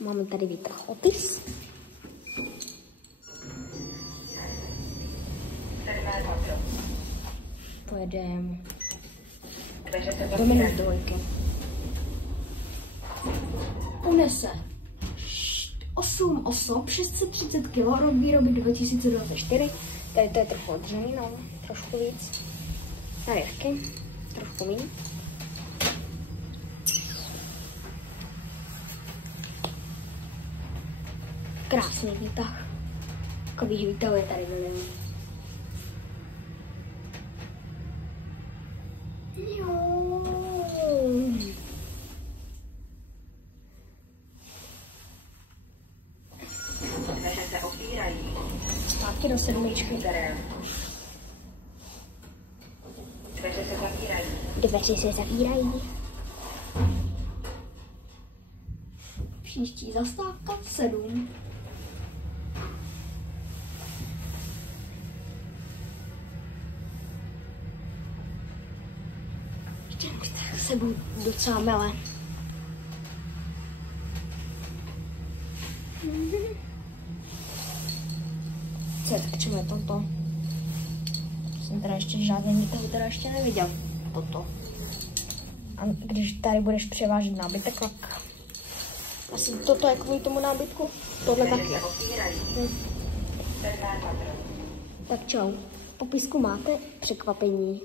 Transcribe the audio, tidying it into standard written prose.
Máme tady výtah Otis. Pojedeme do minus 2. Unese 8 osob, 630 kg, rok výroby 2024. Tady to je trochu odřený, no, trošku víc. Tady taky, trošku méně. Krásný výtah. Takových výtahů je tady milion. Zpátky do 7. Dveře se zavírají. Příští zastávka 7. Sebou docela milé. Co je tak, čemu je toto? Jsem teda ještě žádný výtah teda ještě neviděl. Toto. A když tady budeš převážet nábytek, tak asi toto je kvůli tomu nábytku. Tohle taky. Tak čau. V popisku máte překvapení.